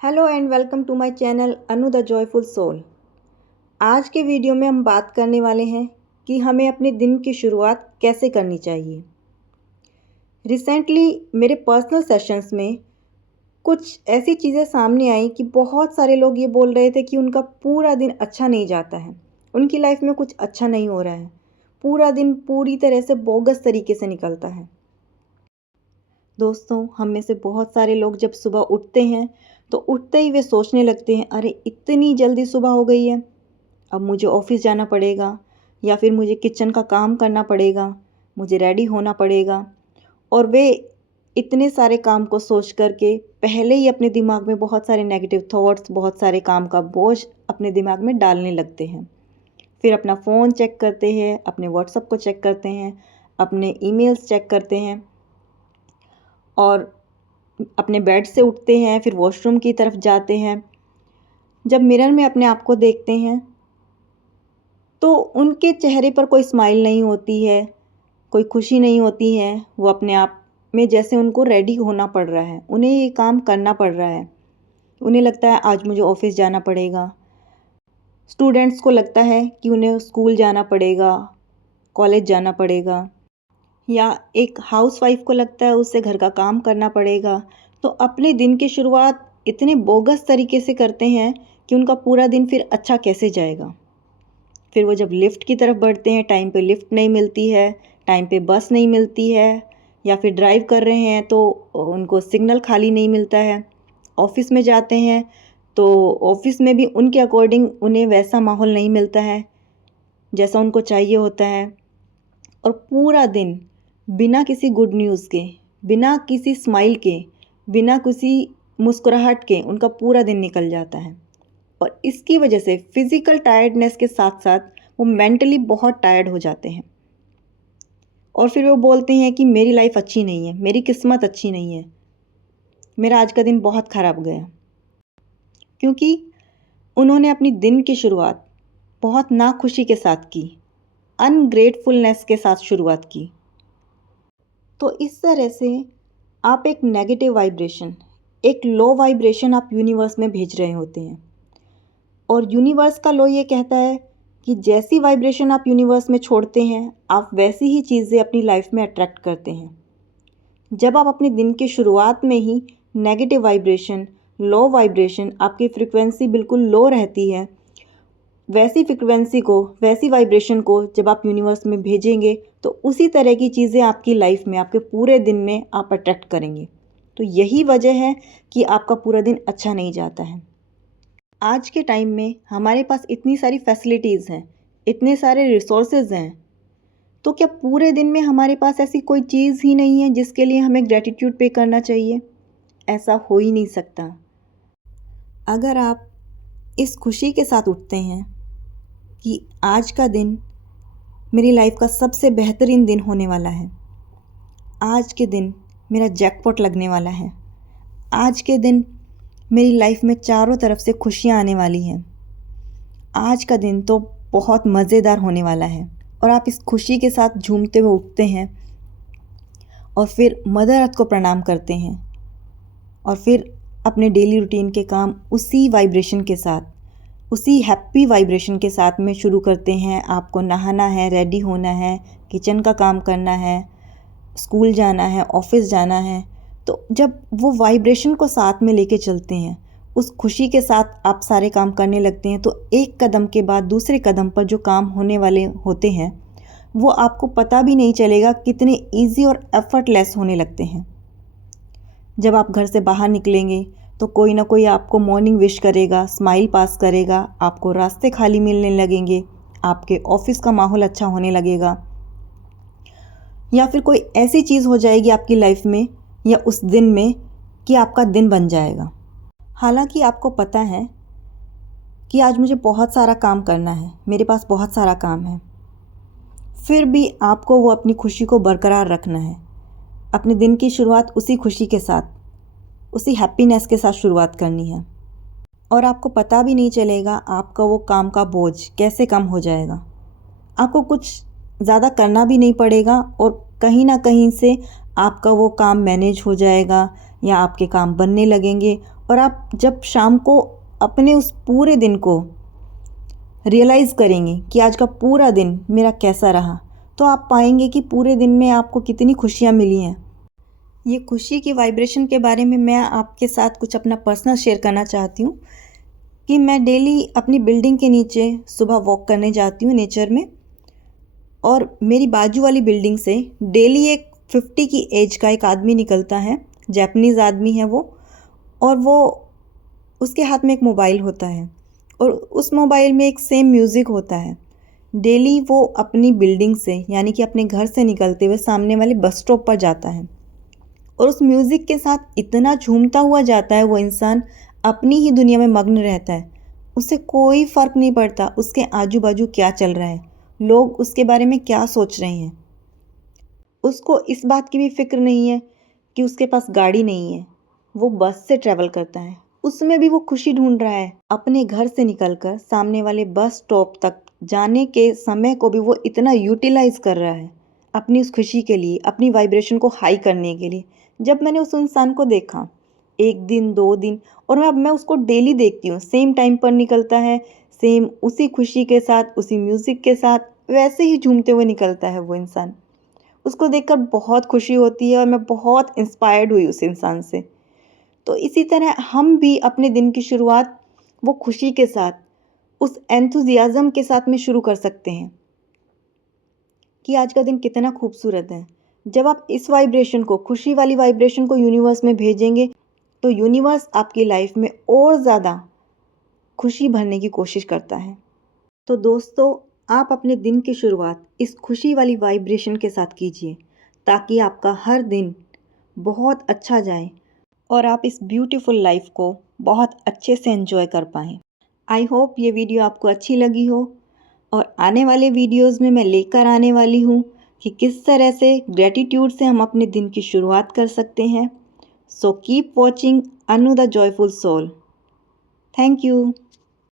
Hello and welcome to my channel Anu the joyful soul. आज के video में हम बात करने वाले हैं कि हमें अपने दिन की शुरुआत कैसे करनी चाहिए। रिसेंटली मेरे पर्सनल सेशंस में कुछ ऐसी चीज़ें सामने आई कि बहुत सारे लोग ये बोल रहे थे कि उनका पूरा दिन अच्छा नहीं जाता है, उनकी लाइफ में कुछ अच्छा नहीं हो रहा है, पूरा दिन पूरी तरह से बोगस तरीके से निकलता है। दोस्तों, हम में से बहुत सारे लोग जब सुबह उठते हैं तो उठते ही वे सोचने लगते हैं, अरे इतनी जल्दी सुबह हो गई है, अब मुझे ऑफिस जाना पड़ेगा या फिर मुझे किचन का काम करना पड़ेगा, मुझे रेडी होना पड़ेगा। और वे इतने सारे काम को सोच करके पहले ही अपने दिमाग में बहुत सारे नेगेटिव थॉट्स, बहुत सारे काम का बोझ अपने दिमाग में डालने लगते हैं। फिर अपना फ़ोन चेक करते हैं, अपने व्हाट्सएप को चेक करते हैं, अपने ईमेल्स चेक करते हैं और अपने बेड से उठते हैं, फिर वॉशरूम की तरफ जाते हैं। जब मिरर में अपने आप को देखते हैं तो उनके चेहरे पर कोई स्माइल नहीं होती है, कोई खुशी नहीं होती है। वो अपने आप में जैसे उनको रेडी होना पड़ रहा है, उन्हें ये काम करना पड़ रहा है। उन्हें लगता है आज मुझे ऑफिस जाना पड़ेगा। स्टूडेंट्स को लगता है कि उन्हें स्कूल जाना पड़ेगा, कॉलेज जाना पड़ेगा, या एक हाउसवाइफ को लगता है उससे घर का काम करना पड़ेगा। तो अपने दिन की शुरुआत इतने बोगस तरीके से करते हैं कि उनका पूरा दिन फिर अच्छा कैसे जाएगा। फिर वो जब लिफ्ट की तरफ बढ़ते हैं, टाइम पे लिफ्ट नहीं मिलती है, टाइम पे बस नहीं मिलती है, या फिर ड्राइव कर रहे हैं तो उनको सिग्नल खाली नहीं मिलता है। ऑफिस में जाते हैं तो ऑफिस में भी उनके अकॉर्डिंग उन्हें वैसा माहौल नहीं मिलता है जैसा उनको चाहिए होता है। और पूरा दिन बिना किसी गुड न्यूज़ के, बिना किसी स्माइल के, बिना किसी मुस्कुराहट के उनका पूरा दिन निकल जाता है। और इसकी वजह से फिज़िकल टायर्डनेस के साथ साथ वो मेंटली बहुत टायर्ड हो जाते हैं। और फिर वो बोलते हैं कि मेरी लाइफ अच्छी नहीं है, मेरी किस्मत अच्छी नहीं है, मेरा आज का दिन बहुत ख़राब गया, क्योंकि उन्होंने अपनी दिन की शुरुआत बहुत नाखुशी के साथ की, अनग्रेटफुलनेस के साथ शुरुआत की। तो इस तरह से आप एक नेगेटिव वाइब्रेशन, एक लो वाइब्रेशन आप यूनिवर्स में भेज रहे होते हैं। और यूनिवर्स का लॉ ये कहता है कि जैसी वाइब्रेशन आप यूनिवर्स में छोड़ते हैं, आप वैसी ही चीज़ें अपनी लाइफ में अट्रैक्ट करते हैं। जब आप अपने दिन की शुरुआत में ही नेगेटिव वाइब्रेशन, लो वाइब्रेशन, आपकी फ्रिक्वेंसी बिल्कुल लो रहती है, वैसी फ्रिक्वेंसी को, वैसी वाइब्रेशन को जब आप यूनिवर्स में भेजेंगे तो उसी तरह की चीज़ें आपकी लाइफ में, आपके पूरे दिन में आप अट्रैक्ट करेंगे। तो यही वजह है कि आपका पूरा दिन अच्छा नहीं जाता है। आज के टाइम में हमारे पास इतनी सारी फैसिलिटीज़ हैं, इतने सारे रिसोर्सेज हैं, तो क्या पूरे दिन में हमारे पास ऐसी कोई चीज़ ही नहीं है जिसके लिए हमें ग्रैटिट्यूड पे करना चाहिए? ऐसा हो ही नहीं सकता। अगर आप इस खुशी के साथ उठते हैं कि आज का दिन मेरी लाइफ का सबसे बेहतरीन दिन होने वाला है, आज के दिन मेरा जैकपॉट लगने वाला है, आज के दिन मेरी लाइफ में चारों तरफ से खुशियाँ आने वाली हैं, आज का दिन तो बहुत मज़ेदार होने वाला है, और आप इस खुशी के साथ झूमते हुए उठते हैं और फिर मदर अर्थ को प्रणाम करते हैं और फिर अपने डेली रूटीन के काम उसी वाइब्रेशन के साथ, उसी हैप्पी वाइब्रेशन के साथ में शुरू करते हैं। आपको नहाना है, रेडी होना है, किचन का काम करना है, स्कूल जाना है, ऑफिस जाना है। तो जब वो वाइब्रेशन को साथ में लेके चलते हैं, उस खुशी के साथ आप सारे काम करने लगते हैं, तो एक कदम के बाद दूसरे कदम पर जो काम होने वाले होते हैं वो आपको पता भी नहीं चलेगा कितने इजी और एफर्टलेस होने लगते हैं। जब आप घर से बाहर निकलेंगे तो कोई ना कोई आपको मॉर्निंग विश करेगा, स्माइल पास करेगा, आपको रास्ते खाली मिलने लगेंगे, आपके ऑफिस का माहौल अच्छा होने लगेगा, या फिर कोई ऐसी चीज़ हो जाएगी आपकी लाइफ में या उस दिन में कि आपका दिन बन जाएगा। हालांकि आपको पता है कि आज मुझे बहुत सारा काम करना है, मेरे पास बहुत सारा काम है, फिर भी आपको वो अपनी खुशी को बरकरार रखना है। अपने दिन की शुरुआत उसी खुशी के साथ, उसी हैप्पीनेस के साथ शुरुआत करनी है, और आपको पता भी नहीं चलेगा आपका वो काम का बोझ कैसे कम हो जाएगा। आपको कुछ ज़्यादा करना भी नहीं पड़ेगा और कहीं ना कहीं से आपका वो काम मैनेज हो जाएगा या आपके काम बनने लगेंगे और आप जब शाम को अपने उस पूरे दिन को रियलाइज़ करेंगे कि आज का पूरा दिन मेरा कैसा रहा, तो आप पाएंगे कि पूरे दिन में आपको कितनी खुशियाँ मिली हैं। ये खुशी की वाइब्रेशन के बारे में मैं आपके साथ कुछ अपना पर्सनल शेयर करना चाहती हूँ कि मैं डेली अपनी बिल्डिंग के नीचे सुबह वॉक करने जाती हूँ नेचर में, और मेरी बाजू वाली बिल्डिंग से डेली एक 50 की एज का एक आदमी निकलता है, जापानीज़ आदमी है वो, और वो उसके हाथ में एक मोबाइल होता है और उस मोबाइल में एक सेम म्यूज़िक होता है। डेली वो अपनी बिल्डिंग से यानी कि अपने घर से निकलते हुए सामने वाले बस स्टॉप पर जाता है और उस म्यूज़िक के साथ इतना झूमता हुआ जाता है वो इंसान, अपनी ही दुनिया में मग्न रहता है। उसे कोई फ़र्क नहीं पड़ता उसके आजू बाजू क्या चल रहा है, लोग उसके बारे में क्या सोच रहे हैं। उसको इस बात की भी फ़िक्र नहीं है कि उसके पास गाड़ी नहीं है, वो बस से ट्रैवल करता है, उसमें भी वो खुशी ढूंढ रहा है। अपने घर से निकलकर सामने वाले बस स्टॉप तक जाने के समय को भी वो इतना यूटिलाइज़ कर रहा है अपनी उस खुशी के लिए, अपनी वाइब्रेशन को हाई करने के लिए। जब मैंने उस इंसान को देखा 1 दिन 2 दिन, और मैं उसको डेली देखती हूँ, सेम टाइम पर निकलता है, सेम उसी खुशी के साथ, उसी म्यूज़िक के साथ, वैसे ही झूमते हुए निकलता है वो इंसान। उसको देखकर बहुत खुशी होती है और मैं बहुत इंस्पायर्ड हुई उस इंसान से। तो इसी तरह हम भी अपने दिन की शुरुआत वो खुशी के साथ, उस एंथुसियाज़्म के साथ में शुरू कर सकते हैं कि आज का दिन कितना खूबसूरत है। जब आप इस वाइब्रेशन को, खुशी वाली वाइब्रेशन को यूनिवर्स में भेजेंगे, तो यूनिवर्स आपकी लाइफ में और ज़्यादा खुशी भरने की कोशिश करता है। तो दोस्तों, आप अपने दिन की शुरुआत इस खुशी वाली वाइब्रेशन के साथ कीजिए ताकि आपका हर दिन बहुत अच्छा जाए और आप इस ब्यूटीफुल लाइफ को बहुत अच्छे से एंजॉय कर पाएँ। आई होप ये वीडियो आपको अच्छी लगी हो, और आने वाले वीडियोज़ में मैं लेकर आने वाली हूँ कि किस तरह से ग्रैटिट्यूड से हम अपने दिन की शुरुआत कर सकते हैं। So keep watching Anu the joyful soul. Thank you.